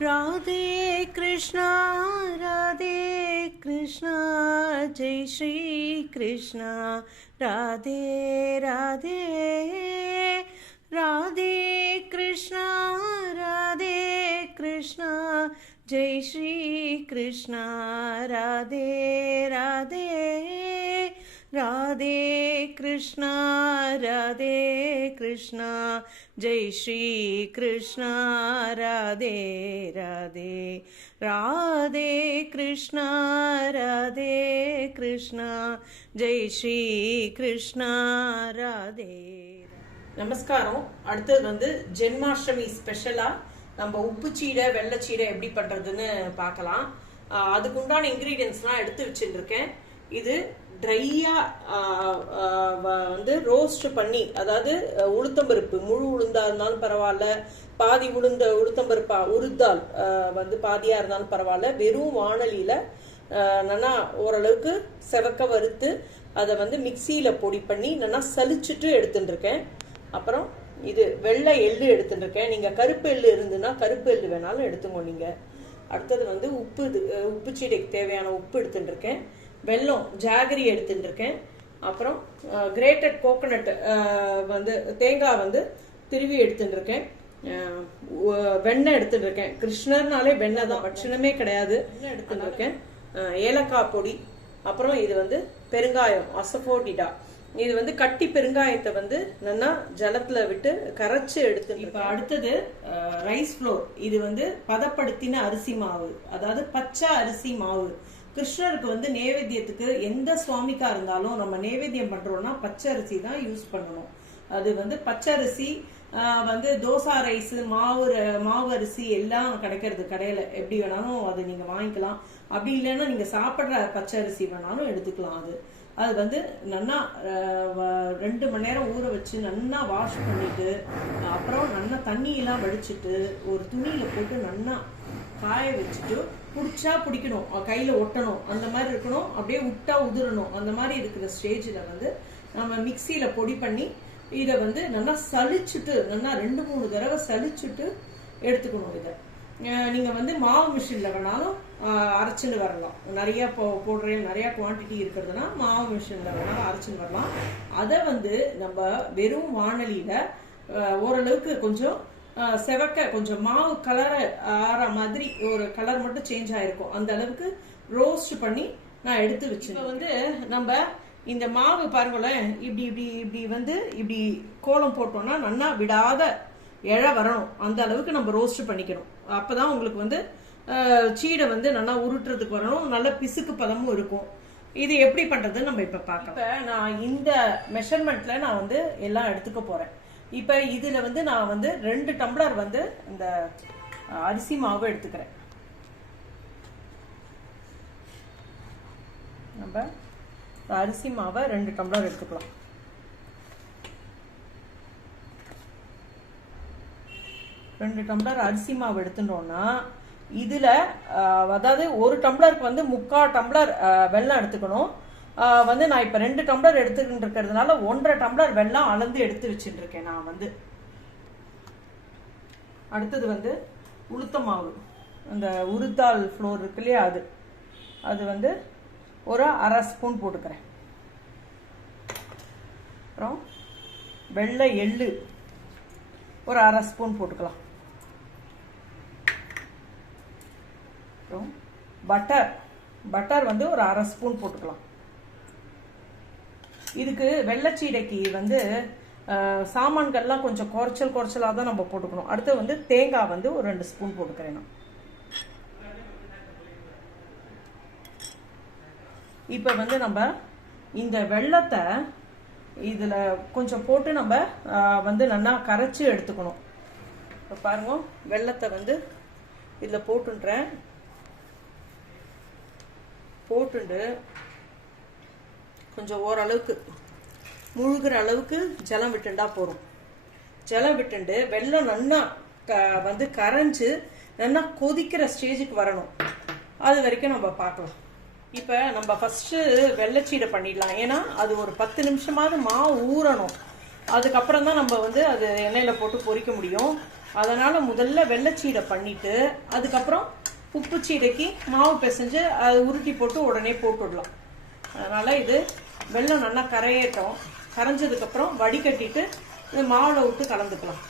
राधे कृष्णा जय श्री कृष्णा राधे राधे राधे कृष्णा जय श्री कृष्णा राधे राधे राधे कृष्णा जय श्री कृष्णा राधे राधे राधे कृष्णा जय श्री कृष्णा राधे. நமஸ்காரம். அடுத்தது வந்து ஜென்மாஷ்டமி ஸ்பெஷலா நம்ம உப்பு சீடை வெள்ளை சீடை எப்படி பண்றதுன்னு பார்க்கலாம். அதுக்கு உண்டான இன்கிரீடியன்ஸ்லாம் எடுத்து வச்சுருக்கேன். இது ட்ரையா வந்து ரோஸ்ட் பண்ணி, அதாவது உளுத்தம்பருப்பு முழு உளுந்தா இருந்தாலும் பரவாயில்ல, பாதி உளுத்தம்பருப்பா உருத்தால் வந்து பாதியா இருந்தாலும் பரவாயில்ல, வெறும் வாணலியில நல்லா ஓரளவுக்கு செவக்க வறுத்து அதை வந்து மிக்சியில பொடி பண்ணி நல்லா சலிச்சுட்டு எடுத்துட்டு இருக்கேன். அப்புறம் இது வெள்ளை எள்ளு எடுத்துட்டு இருக்கேன். நீங்க கருப்பு எள்ளு இருந்துன்னா கருப்பு எள்ளு வேணாலும் எடுத்துங்க நீங்க. அடுத்தது வந்து உப்பு சீடைக்கு தேவையான உப்பு எடுத்துட்டு இருக்கேன். வெல்லம் ஜாகரி எடுத்துட்டு இருக்கேன். அப்புறம் கிரேட்டட் கோகோனட் வந்து தேங்காய் வந்து திருவி எடுத்துட்டு இருக்கேன். வெண்ணெய் எடுத்துட்டு இருக்கேன். கிருஷ்ணர்னாலே வெண்ணெய் தான், பட்சணமே கிடையாது. எடுத்துட்டு இருக்கேன். ஏலக்காய் பொடி, அப்புறம் இது வந்து பெருங்காயம் அசஃபோடிடா. இது வந்து கட்டி பெருங்காயத்தை வந்து நல்லா ஜலத்துல விட்டு கரைச்சு எடுத்து. இப்ப அடுத்தது ரைஸ் ஃப்ளோர். இது வந்து பதப்படுத்தின அரிசி மாவு, அதாவது பச்சை அரிசி மாவு. கிருஷ்ணருக்கு வந்து நைவேத்தியத்துக்கு எந்த சுவாமிக்கா இருந்தாலும் நம்ம நைவேத்தியம் பண்றோம்னா பச்சை அரிசி தான் யூஸ் பண்ணணும். அது வந்து பச்சை அரிசி வந்து தோசா ரைஸ் மாவு அரிசி எல்லாம் கிடைக்கிறது கடையில. எப்படி வேணாலும் அது நீங்க வாங்கிக்கலாம். அப்படி இல்லைன்னா நீங்க சாப்பிட்ற பச்சை அரிசி வேணாலும் எடுத்துக்கலாம். அது வந்து நல்லா 2 மணி நேரம் ஊற வச்சு நல்லா வாஷ் பண்ணிட்டு, அப்புறம் நல்லா தண்ணியெல்லாம் வடிச்சிட்டு ஒரு துணியில போட்டு நல்லா காய வச்சுட்டு பிடிச்சா பிடிக்கணும், கையில ஒட்டணும், அந்த மாதிரி இருக்கணும். அப்படியே விட்டா உதிரணும். அந்த மாதிரி இருக்கிற ஸ்டேஜில் வந்து நம்ம மிக்சியில பொடி பண்ணி இதை வந்து நல்லா சலிச்சுட்டு, நல்லா 2-3 தடவை சலிச்சுட்டு எடுத்துக்கணும். இதை நீங்க வந்து மாவு மிஷின்ல வேணாலும் அரைச்சுன்னு வரலாம். நிறைய போடுறேன், நிறைய குவான்டிட்டி இருக்கிறதுனா மாவு மிஷின்ல வேணாலும் அரைச்சுன்னு வரலாம். அதை வந்து நம்ம வெறும் வாணலியில ஓரளவுக்கு கொஞ்சம் செவக்க, கொஞ்சம் மாவு கலரை ஆற மாதிரி ஒரு கலர் மட்டும் சேஞ்ச் ஆயிருக்கும், அந்த அளவுக்கு ரோஸ்ட் பண்ணி நான் எடுத்து வச்சேன். இப்போ வந்து நம்ம இந்த மாவு பாருங்களேன், இப்படி இப்படி இப்படி வந்து இப்படி கோலம் போட்டோம்னா நல்லா விடாத இழை வரணும். அந்த அளவுக்கு நம்ம ரோஸ்ட் பண்ணிக்கணும். அப்பதான் உங்களுக்கு வந்து சீடை வந்து நல்லா உருட்டுறதுக்கு வரணும், நல்ல பிசுக்கு பதமும் இருக்கும். இது எப்படி பண்றதுன்னு நம்ம இப்ப பார்க்கலாம். இப்ப நான் இந்த மெஷர்மெண்ட்ல நான் வந்து எல்லாம் எடுத்துக்க போறேன். இப்ப இதுல வந்து நான் வந்து 2 டம்ளர் வந்து இந்த அரிசி மாவு எடுத்துக்கிறேன். நம்ம அரிசி மாவை 2 டம்ளர் எடுத்துக்கலாம். ரெண்டு டம்ளர் அரிசி மாவு எடுத்துட்டோம்னா இதுல அதாவது 1 டம்ளருக்கு வந்து 3/4 டம்ளர் வெல்லம் எடுத்துக்கணும். வந்து நான் இப்ப 2 டம்ளர் எடுத்துக்கிட்டு இருக்கிறதுனால 1.5 டம்ளர் வெல்லம் அளந்து எடுத்து வச்சுட்டு இருக்கேன் நான் வந்து. அடுத்தது வந்து உளுத்த மாவு, அந்த உருத்தால் ஃப்ளோர் இருக்கு இல்லையா, அது வந்து ஒரு 1/2 ஸ்பூன் போட்டுக்கிறேன். அப்புறம் வெள்ளை எள்ளு ஒரு 1/2 ஸ்பூன் போட்டுக்கலாம். அப்புறம் பட்டர் வந்து ஒரு 1/2 ஸ்பூன் போட்டுக்கலாம். இதுக்கு வெள்ளச்சீடைக்கு வந்து சாமான்கள்லாம் கொஞ்சம் குறைச்சலாக தான் நம்ம போட்டுக்கணும். அடுத்து வந்து தேங்காய் வந்து ஒரு 2 ஸ்பூன் போட்டுக்கிறேன் நான். இப்போ வந்து நம்ம இந்த வெள்ளத்தை இதில் கொஞ்சம் போட்டு நம்ம வந்து நல்லா கரைச்சி எடுத்துக்கணும். இப்போ பாருங்க, வெள்ளத்தை வந்து இதில் போட்டுண்டு கொஞ்சம் ஓரளவுக்கு முழுகிற அளவுக்கு ஜலம் விட்டுண்டா போகிறோம். ஜலம் விட்டுண்டு வெள்ளம் நல்லா வந்து கரைஞ்சு நல்லா கொதிக்கிற ஸ்டேஜுக்கு வரணும். அது வரைக்கும் நம்ம பார்க்கலாம். இப்போ நம்ம ஃபஸ்ட்டு வெள்ளச்சீடை பண்ணிடலாம். ஏன்னா அது ஒரு 10 நிமிஷமாவது மாவு ஊறணும். அதுக்கப்புறம் தான் நம்ம வந்து அது எண்ணெயில் போட்டு பொரிக்க முடியும். அதனால முதல்ல வெள்ளைச்சீடை பண்ணிட்டு அதுக்கப்புறம் உப்பு சீடைக்கு மாவு பிசைஞ்சு அது உருட்டி போட்டு உடனே போட்டுடலாம். அதனால இது வெல்லம் நல்லா கரையட்டும். கரைஞ்சதுக்கப்புறம் வடிகட்டிட்டு இந்த மாவுல விட்டு கலந்துக்கலாம்.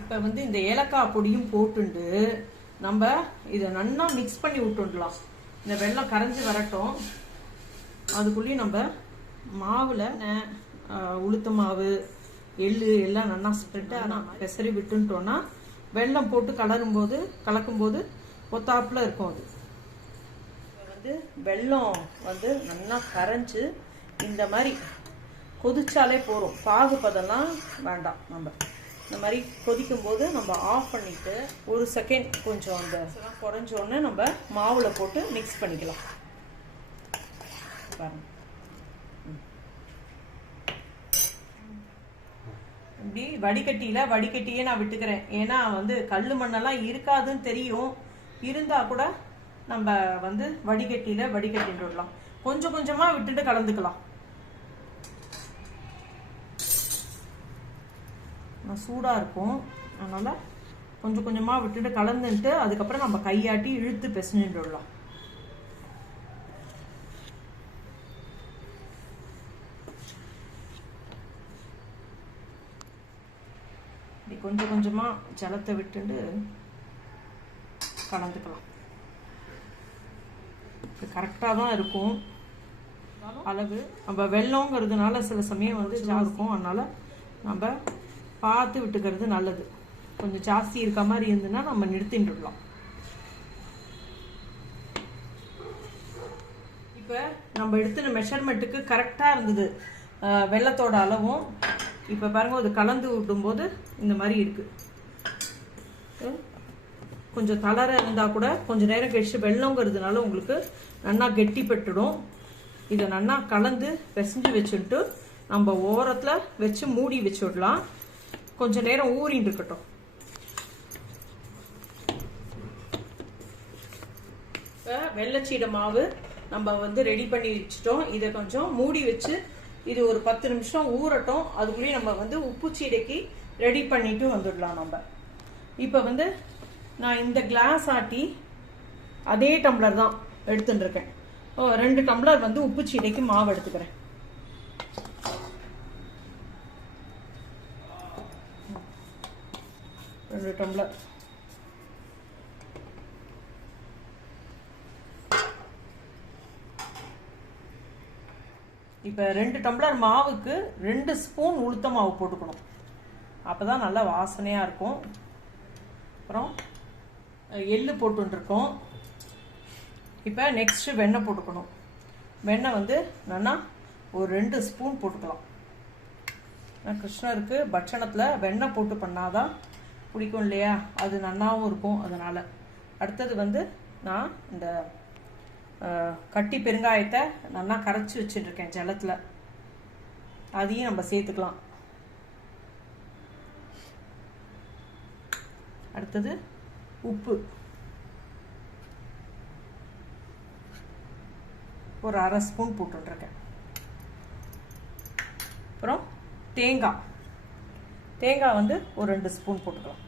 இப்போ வந்து இந்த ஏலக்காய் பொடியும் போட்டுண்டு நம்ம இதை நல்லா மிக்ஸ் பண்ணி விட்டுடலாம். இந்த வெல்லம் கரைஞ்சி வரட்டும். அதுக்குள்ளேயும் நம்ம மாவில் உளுத்த மாவு எள்ளு எல்லாம் நல்லா ஸ்ப்ரெட்டாக பெசரி விட்டுட்டோன்னா வெல்லம் போட்டு கலக்கும்போது ஒத்தாப்புல இருக்கும். அது வந்து வெல்லம் வந்து நல்லா கரைஞ்சு இந்த மாதிரி கொதிச்சாலே போகிறோம். பாகுபதெல்லாம் வேண்டாம். நம்ம இந்த மாதிரி கொதிக்கும் போது நம்ம ஆஃப் பண்ணிட்டு ஒரு செகண்ட் கொஞ்சம் அந்த குறைஞ்சோடனே நம்ம மாவில் போட்டு மிக்ஸ் பண்ணிக்கலாம். பாருங்க இப்படி வடிகட்டியே நான் விட்டுக்கிறேன். ஏன்னா வந்து கல் மண்ணெல்லாம் இருக்காதுன்னு தெரியும். இருந்தா கூட நம்ம வந்து வடிகட்டிட்டு விடலாம். கொஞ்சம் கொஞ்சமா விட்டுட்டு கலந்துக்கலாம். சூடா இருக்கும், அதனால கொஞ்சம் கொஞ்சமா விட்டுட்டு கலந்துட்டு அதுக்கப்புறம் நம்ம கையாட்டி இழுத்து பிசைஞ்சுட்டு விடலாம். கொஞ்சம் கொஞ்சமா ஜலத்தை விட்டுட்டு கலந்துக்கலாம். கரெக்டாக தான் இருக்கும் அளவு. நம்ம வெல்லங்கிறதுனால சில சமயம் வந்து இருக்கும், அதனால நம்ம பார்த்து விட்டுக்கிறது நல்லது. கொஞ்சம் ஜாஸ்தி இருக்க மாதிரி இருந்துன்னா நம்ம நிறுத்திட்டுலாம். இப்போ நம்ம எடுத்துன மெஷர்மெண்ட்டுக்கு கரெக்டாக இருந்தது வெல்லத்தோட அளவும். இப்போ பாருங்க, அது கலந்து விடும்போது இந்த மாதிரி இருக்கு. கொஞ்சம் தளர இருந்தால் கூட கொஞ்சம் நேரம் கழிச்சு வெல்லங்கிறதுனால உங்களுக்கு நல்லா கெட்டிப்பட்டுடும். இதை நல்லா கலந்து பிசைஞ்சு வச்சுட்டு நம்ம ஓரத்தில் வச்சு மூடி வச்சு விடலாம். கொஞ்சம் நேரம் ஊறிட்டு இருக்கட்டும். வெள்ளைச்சீடை மாவு நம்ம வந்து ரெடி பண்ணி வச்சுட்டோம். இதை கொஞ்சம் மூடி வச்சு இது ஒரு 10 நிமிஷம் ஊறட்டும். அதுக்குள்ளேயும் நம்ம வந்து உப்பு சீடைக்கு ரெடி பண்ணிட்டு வந்துடலாம். நம்ம இப்போ வந்து நான் இந்த கிளாஸ் ஆட்டி அதே டம்ளர் தான் எடுத்துட்டு இருக்கேன். 2 டம்ளர் வந்து உப்பு சீடைக்கு மாவு எடுத்துக்கிறேன். ரெண்டு டம்ளர். இப்போ 2 டம்ளர் மாவுக்கு 2 ஸ்பூன் உளுத்த மாவு போட்டுக்கணும். அப்போதான் நல்லா வாசனையாக இருக்கும். அப்புறம் எள்ளு போட்டுருக்கோம். இப்போ நெக்ஸ்ட்டு வெண்ணெய் போட்டுக்கணும். வெண்ணெய் வந்து நல்லா ஒரு 2 ஸ்பூன் போட்டுக்கலாம். கிருஷ்ணருக்கு பட்சணத்தில் வெண்ணெய் போட்டு பண்ணாதான் பிடிக்கும் இல்லையா, அது நல்லாவும் இருக்கும். அதனால் அடுத்தது வந்து நான் இந்த கட்டி பெருங்காயத்தை நல்லா கரைச்சி வச்சுட்டுருக்கேன் ஜலத்தில். அதையும் நம்ம சேர்த்துக்கலாம். அடுத்தது உப்பு ஒரு 1/2 ஸ்பூன் போட்டுருக்கேன். அப்புறம் தேங்காய் வந்து ஒரு 2 ஸ்பூன் போட்டுக்கலாம்.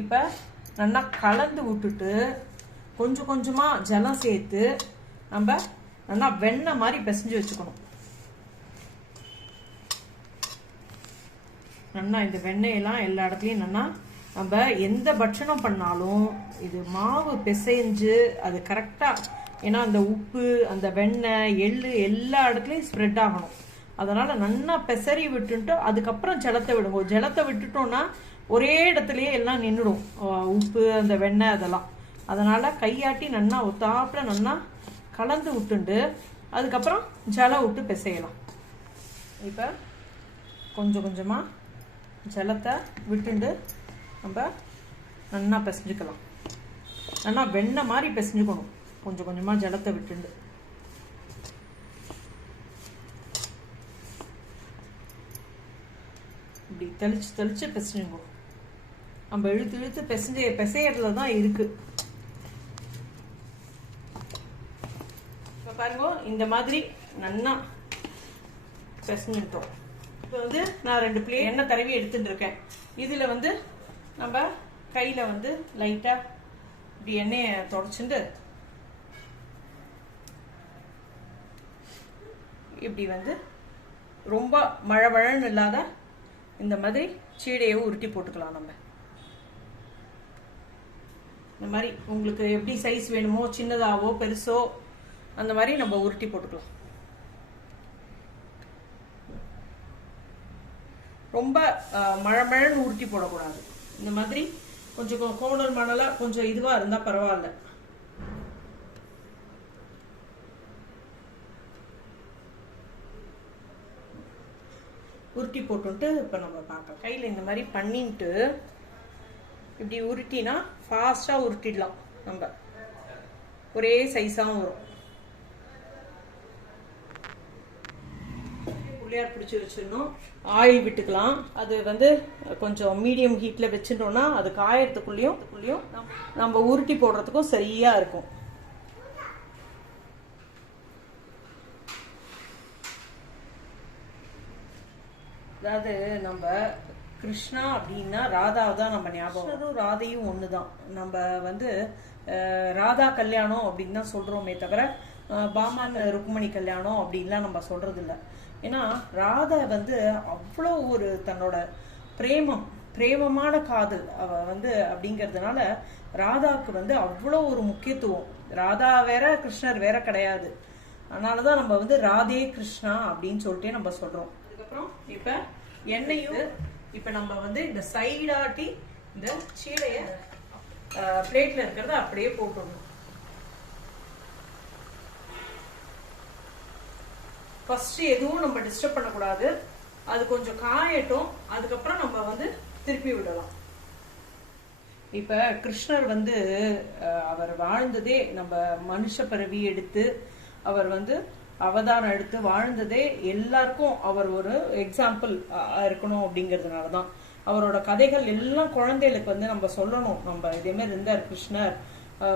இப்போ நல்லா கலந்து விட்டுட்டு கொஞ்சம் கொஞ்சமாக ஜலம் சேர்த்து நம்ம நல்லா வெண்ணெய் மாதிரி பிசைஞ்சு வச்சுக்கணும். நல்லா இந்த வெண்ணெயெல்லாம் எல்லா இடத்துலையும் நல்லா நம்ம எந்த பட்சணம் பண்ணாலும் இது மாவு பிசைஞ்சு அது கரெக்டாக, ஏன்னா அந்த உப்பு அந்த வெண்ணெய் எள்ளு எல்லா இடத்துலையும் ஸ்ப்ரெட் ஆகணும். அதனால் நல்லா பெசரி விட்டுட்டு அதுக்கப்புறம் ஜலத்தை விடுங்க. ஜலத்தை விட்டுட்டோம்னா ஒரே இடத்துலையே எல்லாம் நின்றுடும், உப்பு அந்த வெண்ணெய் அதெல்லாம். அதனால் கையாட்டி நல்லா ஒத்தாப்புல நல்லா கலந்து விட்டுண்டு அதுக்கப்புறம் ஜலம் விட்டு பிசையலாம். இப்போ கொஞ்சம் கொஞ்சமாக ஜலத்தை விட்டுண்டு நம்ம நல்லா பிசைஞ்சுக்கலாம். நல்லா வெண்ணெய் மாதிரி பிசைஞ்சுக்கணும். கொஞ்சம் கொஞ்சமாக ஜலத்தை விட்டுண்டு இப்படி தெளிச்சு பிசைஞ்சுக்கணும். நம்ம இழுத்து பிசையறதுல தான் இருக்கு. இப்போ பாருங்க, இந்த மாதிரி நல்லா பிசைஞ்சிட்டோம். இப்போ வந்து நான் 2 பிளேட் எண்ணெய் தடவி எடுத்துட்டு இருக்கேன். இதில் வந்து நம்ம கையில் வந்து லைட்டாக இப்படி எண்ணெயை தொடச்சிட்டு இப்படி வந்து ரொம்ப மழை இல்லாத இந்த மாதிரி சீடையை உருட்டி போட்டுக்கலாம். நம்ம இந்த மாதிரி உங்களுக்கு எப்படி சைஸ் வேணுமோ, சின்னதாவோ பெருசோ, அந்த மாதிரி நம்ம உருட்டி போட்டுக்கலாம். ரொம்ப மழைன்னு உருட்டி போடக்கூடாது. இந்த மாதிரி கொஞ்சம் கோணல் மணலா கொஞ்சம் இதுவா இருந்தா பரவாயில்ல. உருட்டி போட்டுட்டு இப்ப நம்ம பார்க்கலாம். கையில இந்த மாதிரி பண்ணிட்டு இப்படி உருட்டினா ஃபாஸ்டா உருட்டிடலாம். நம்ம ஒரே சைஸாவும் வரும். புள்ளியார் பிடிச்சி வச்சிடணும். ஆயில் விட்டுக்கலாம். அது வந்து கொஞ்சம் மீடியம் ஹீட்ல வச்சுட்டோம்னா அது காயறதுக்குள்ளேயும் நம்ம உருட்டி போடுறதுக்கும் சரியா இருக்கும். அதாவது நம்ம கிருஷ்ணா அப்படின்னா ராதாவை தான் நம்ம ஞாபகம். ராதையும் ஒண்ணுதான். நம்ம வந்து ராதா கல்யாணம் அப்படின்னு தான் சொல்றோமே தவிர பாமான் ருக்மணி கல்யாணம் அப்படின்லாம் நம்ம சொல்றது இல்லை. ஏன்னா ராதா வந்து அவ்வளோ ஒரு தன்னோட பிரேமமான காதல் அவ வந்து அப்படிங்கிறதுனால ராதாவுக்கு வந்து அவ்வளோ ஒரு முக்கியத்துவம். ராதா வேற கிருஷ்ணர் வேற கிடையாது. அதனாலதான் நம்ம வந்து ராதே கிருஷ்ணா அப்படின்னு சொல்லிட்டே நம்ம சொல்றோம். அதுக்கப்புறம் இப்ப எண்ணெயும் இப்ப நம்ம வந்து இந்த சைடாட்டி இந்த சீடையை பிளேட்ல இருக்கிறத அப்படியே போட்டுடணும். ஃபர்ஸ்ட் எதுவும் நம்ம டிஸ்டர்ப் பண்ணக்கூடாது. அது கொஞ்சம் காயட்டும். அதுக்கப்புறம் நம்ம வந்து திருப்பி விடலாம். இப்ப கிருஷ்ணர் வந்து அவர் வாழ்ந்ததே நம்ம மனுஷ பிறவி எடுத்து அவர் வந்து அவதாரம் எடுத்து வாழ்ந்ததே எல்லாருக்கும் அவர் ஒரு எக்ஸாம்பிள் இருக்கணும் அப்படிங்கிறதுனாலதான். அவரோட கதைகள் எல்லாம் குழந்தைகளுக்கு வந்து நம்ம சொல்லணும். நம்ம இதே மாதிரி இருந்தார் கிருஷ்ணர்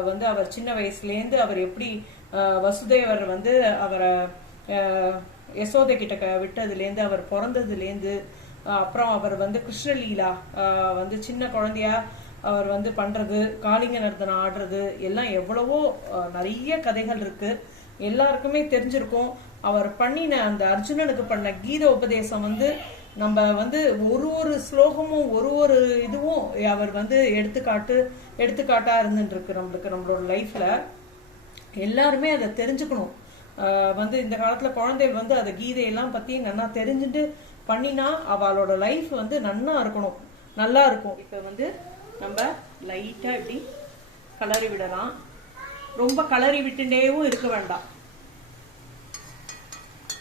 வந்து அவர் சின்ன வயசுலேருந்து அவர் எப்படி வசுதேவர் வந்து அவரை யசோதை கிட்ட விட்டதுலேருந்து அவர் பிறந்ததுலேருந்து அப்புறம் அவர் வந்து கிருஷ்ணலீலா வந்து சின்ன குழந்தையா அவர் வந்து பண்றது, காளிங்க நர்த்தனம் ஆடுறது எல்லாம் எவ்வளவோ நிறைய கதைகள் இருக்கு. எல்லாருக்குமே தெரிஞ்சிருக்கும். அவர் பண்ணின அந்த அர்ஜுனனுக்கு பண்ண கீத உபதேசம் வந்து நம்ம வந்து ஒரு ஸ்லோகமும் ஒரு இதுவும் அவர் வந்து எடுத்துக்காட்டா இருந்துட்டு இருக்கு நம்மளுக்கு. நம்மளோட லைஃப்ல எல்லாருமே அதை தெரிஞ்சுக்கணும். வந்து இந்த காலத்துல குழந்தைகள் வந்து அந்த கீதையெல்லாம் பத்தி நல்லா தெரிஞ்சுட்டு பண்ணினா அவளோட லைஃப் வந்து நன்னா இருக்கணும், நல்லா இருக்கும். இப்ப வந்து நம்ம லைட்டா இப்படி கலரி விடலாம். ரொம்ப கலரி விட்டுட்டேவும் இருக்க வேண்டாம்.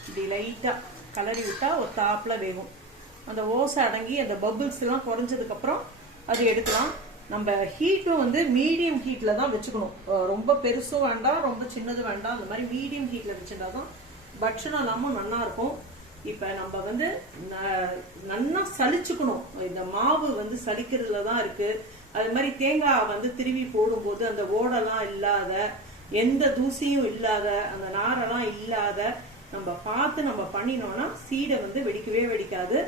இப்படி லைட்டா கலரி விட்டா ஒரு தாப்புல வேகும். அந்த ஓசை அடங்கி அந்த பபிள்ஸ் எல்லாம் குறைஞ்சதுக்கு அப்புறம் அது எடுக்கலாம். நம்ம ஹீட்டும் வந்து மீடியம் ஹீட்ல தான் வச்சுக்கணும். ரொம்ப பெருசும் வேண்டாம், ரொம்ப சின்னது வேண்டாம். அந்த மாதிரி மீடியம் ஹீட்ல வச்சுட்டாதான் பட்சணம் இல்லாமல் நல்லா இருக்கும். இப்ப நம்ம வந்து நல்லா சலிச்சுக்கணும். இந்த மாவு வந்து சலிக்கிறதுல தான் இருக்கு. அது மாதிரி தேங்காய் வந்து திருவி போடும்போது அந்த ஓடெல்லாம் இல்லாத, எந்த தூசியும் இல்லாத, அந்த நாரெல்லாம் இல்லாத நம்ம பார்த்து நம்ம பண்ணினோம்னா சீடை வந்து வெடிக்கவே வெடிக்காது,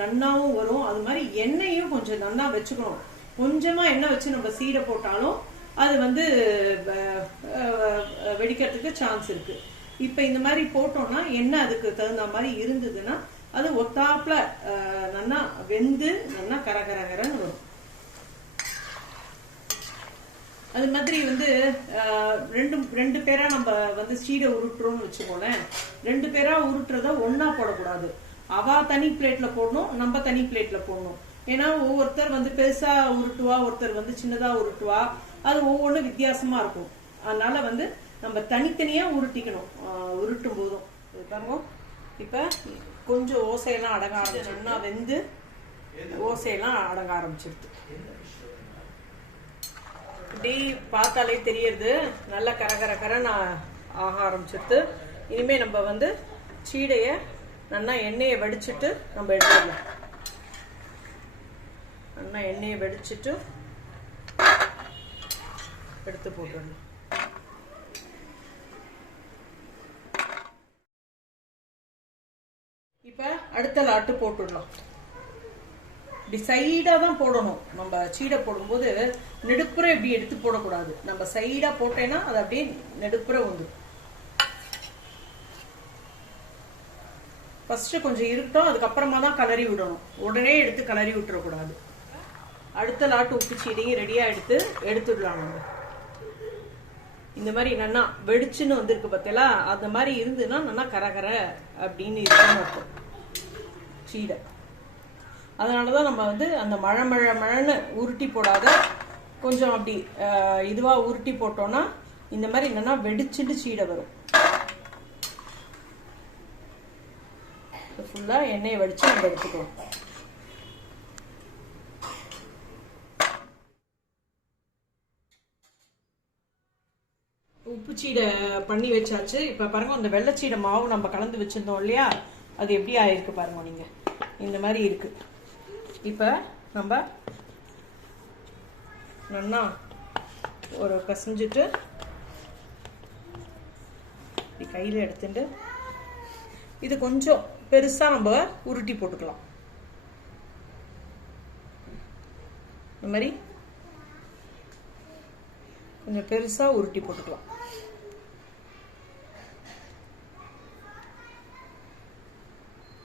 நன்னாவும் வரும். அது மாதிரி எண்ணெயும் கொஞ்சம் நல்லா வச்சுக்கணும். கொஞ்சமா எண்ணெய் வச்சு நம்ம சீடை போட்டாலும் அது வந்து வெடிக்கிறதுக்கு சான்ஸ் இருக்கு. இப்ப இந்த மாதிரி போட்டோம்னா எண்ணெய் அதுக்கு தகுந்த மாதிரி இருந்ததுன்னா அது ஒத்தாப்புல நல்லா வெந்து நல்லா கரகரகரன்னு வரும். அது மாதிரி வந்து ரெண்டு பேரா நம்ம வந்து சீடை உருட்டுறோம்னு வச்சுக்கோங்களேன். 2 பேரா உருட்டுறத ஒன்னா போடக்கூடாது. அவ தனி பிளேட்ல போடணும், நம்ம தனி பிளேட்ல போடணும். ஏன்னா ஒவ்வொருத்தர் வந்து பெருசா உருட்டுவா, ஒருத்தர் வந்து சின்னதா உருட்டுவா. அது ஒவ்வொன்றும் வித்தியாசமா இருக்கும். அதனால வந்து நம்ம தனித்தனியா உருட்டிக்கணும் உருட்டும் போதும். பாருங்க இப்ப கொஞ்சம் ஓசையெல்லாம் அடங்க ஆரம்பிச்சோம்னா வெந்து ஓசையெல்லாம் அடங்க ஆரம்பிச்சிருது. இப்படி பார்த்தாலே தெரியறது நல்ல கரகரன்னு ஆக ஆரம்பிச்சிருது. இனிமே நம்ம வந்து சீடைய நல்லா எண்ணெயை வடிச்சிட்டு நம்ம எடுத்துடலாம். நல்லா எண்ணெயை வடிச்சிட்டு எடுத்து போட்டுடலாம். அடுத்த லாட்டு போட்டுடலாம். இப்படி சைடாக தான் போடணும். நம்ம சீடை போடும்போது நெடுப்புற இப்படி எடுத்து போடக்கூடாது. நம்ம சைடாக போட்டேன்னா அது அப்படியே நெடுப்புற வந்துடும். ஃபர்ஸ்ட் கொஞ்சம் இருக்கட்டும், அதுக்கப்புறமா தான் கலரி விடணும். உடனே எடுத்து கலரி விட்டுறக்கூடாது. அடுத்த லாட்டு உப்பு சீடையும் ரெடியாக எடுத்துடலாம். நம்ம இந்த மாதிரி நல்லா வெடிச்சுன்னு வந்திருக்கு பார்த்தீங்களா, அந்த மாதிரி இருந்துன்னா நல்லா கரகர அப்படின்னு இருக்கணும் சீடை. அதனாலதான் நம்ம வந்து அந்த மழைன்னு உருட்டி போடாத கொஞ்சம் அப்படி இதுவா உருட்டி போட்டோம்னா இந்த மாதிரி என்னன்னா வெடிச்சுட்டு சீடை வரும். ஃபுல்லா எண்ணெயை வடிச்சு நம்ம எடுத்துக்கலாம். உப்பு சீடை பண்ணி வச்சாச்சு. இப்ப பாருங்க, அந்த வெள்ளைச்சீடை மாவு நம்ம கலந்து வச்சிருந்தோம் இல்லையா, அது எப்படி ஆயிருக்கு பாருங்க. நீங்க இந்த மாதிரி இருக்கு. இப்ப நம்ம நல்லா ஒரு பிசைஞ்சிட்டு கையில எடுத்துட்டு இது கொஞ்சம் பெருசா நம்ம உருட்டி போட்டுக்கலாம். இந்த மாதிரி கொஞ்சம் பெருசா உருட்டி போட்டுக்கலாம்.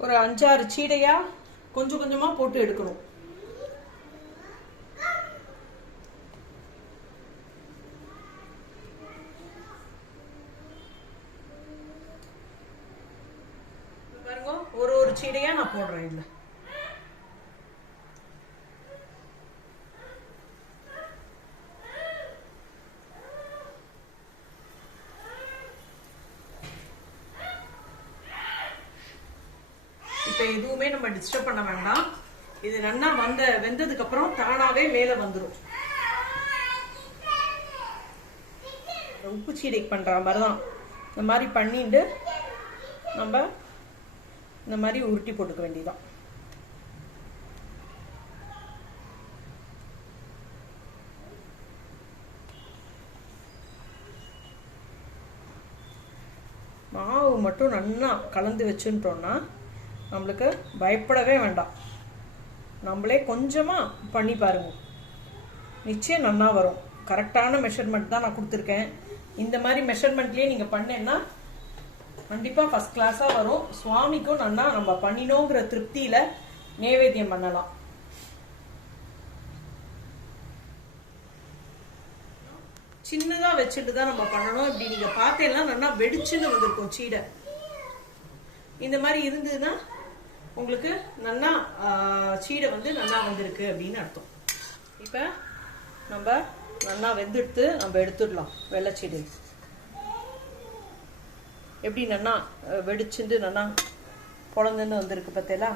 ஒரு 5-6 சீடையா கொஞ்சம் கொஞ்சமா போட்டு எடுக்கணும். பாருங்க, ஒரு சீடையா நான் போடுறேன். இல்ல இப்ப எதுவுமே நம்ம டிஸ்டர்ப் பண்ண வேண்டாம். இது நல்லா வெந்ததுக்கு அப்புறம் தானாவே மேல வந்துடும். உப்பு சீடைக்கு பண்ற மாதிரிதான் இந்த மாதிரி பண்ணிட்டு நம்ம இந்த மாதிரி உருட்டி போட்டுக்க வேண்டியதான். மாவு மட்டும் நல்லா கலந்து வச்சுட்டோம்னா நம்மளுக்கு பயப்படவே வேண்டாம். நம்மளே கொஞ்சமா பண்ணி பாருங்க, நிச்சயம் நல்லா வரும். கரெக்டான மெஷர்மெண்ட் தான் நான் கொடுத்துருக்கேன். இந்த மாதிரி மெஷர்மெண்ட்லயே நீங்க பண்ணேன்னா கண்டிப்பா ஃபர்ஸ்ட் கிளாஸா வரும். சுவாமிக்கும் நல்லா நம்ம பண்ணினோங்கிற திருப்தியில நைவேத்தியம் பண்ணலாம். சின்னதா வச்சுட்டு தான் நம்ம பண்ணணும். இப்படி நீங்க பார்த்தேன்னா நல்லா வெடிச்சுன்னு வந்திருக்கும் சீடை. இந்த மாதிரி இருந்ததுன்னா உங்களுக்கு நல்லா சீடை வந்து நல்லா வந்திருக்கு அப்படின்னு அர்த்தம். இப்ப நம்ம நல்லா வெந்தெடுத்து நம்ம எடுத்துடலாம். வெள்ளைச்சீடை எப்படி நல்லா வெடிச்சுட்டு நல்லா பொழந்துன்னு வந்திருக்கு பார்த்தீங்களா.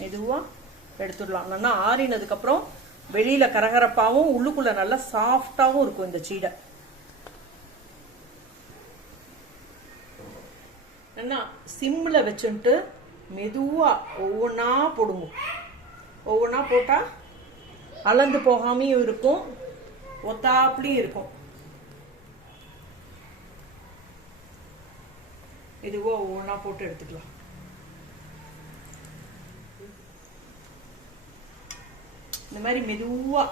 மெதுவா எடுத்துடலாம். நல்லா ஆறினதுக்கு அப்புறம் வெளியில கரகரப்பாவும் உள்ளுக்குள்ள நல்லா சாஃப்டாவும் இருக்கும் இந்த சீடை. நல்லா சிம்ல வச்சுட்டு மெதுவா ஒவ்வொன்னா போடுங்க. ஒவ்வொன்னா போட்டா அளந்து போகாமையும் இருக்கும், ஒத்தாப்புலையும் இருக்கும். மெதுவா ஒவ்வொன்னா போட்டு எடுத்துக்கலாம். இந்த மாதிரி மெதுவா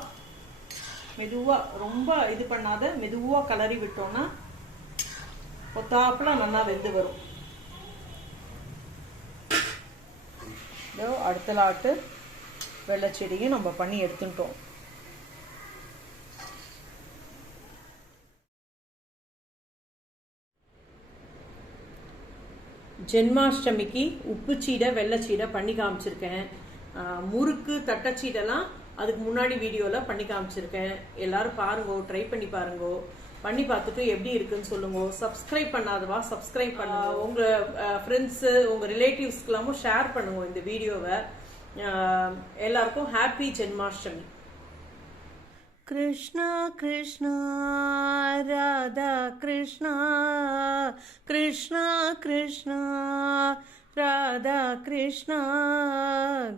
மெதுவா ரொம்ப இது பண்ணாத மெதுவா கலரி விட்டோம்னா ஒத்தாப்புல நல்லா வெந்து வரும். அடுத்த லாட்டு வெள்ளைச்செடியும் நம்ம பண்ணி எடுத்துட்டோம். ஜென்மாஷ்டமிக்கு உப்பு சீடை வெள்ளைச்சீடை பண்ணி காமிச்சிருக்கேன். முறுக்கு தட்டச்சீடெல்லாம் அதுக்கு முன்னாடி வீடியோல பண்ணி காமிச்சிருக்கேன். எல்லாரும் பாருங்க, ட்ரை பண்ணி பாருங்க. பண்ணி பார்த்துட்டு எப்படி இருக்குன்னு சொல்லுங்க. சப்ஸ்கிரைப் பண்ணாதவா சப்ஸ்கிரைப் பண்ணுங்க. உங்க ஃப்ரெண்ட்ஸ் உங்க ரிலேட்டிவ்ஸ்க்கெல்லாமும் ஷேர் பண்ணுங்க இந்த வீடியோவை. எல்லாருக்கும் ஹாப்பி ஜென்மாஷ்டமி. கிருஷ்ணா கிருஷ்ணா ராதா கிருஷ்ணா கிருஷ்ணா கிருஷ்ணா ராதா ராதா கிருஷ்ணா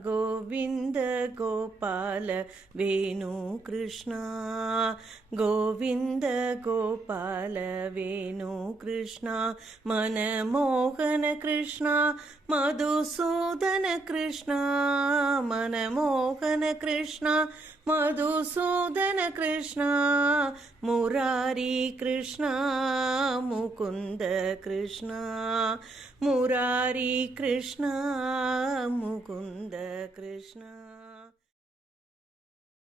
கோவிந்த கோபால வேணு கிருஷ்ணா கோவிந்த கோபால வேணு கிருஷ்ணா மனமோகன கிருஷ்ணா மதுசூதன கிருஷ்ணா மனமோகன கிருஷ்ணா மதுசூதன கிருஷ்ணா முராரி கிருஷ்ணா முகுந்த கிருஷ்ணா முராரி கிருஷ்ணா முகுந்த கிருஷ்ணா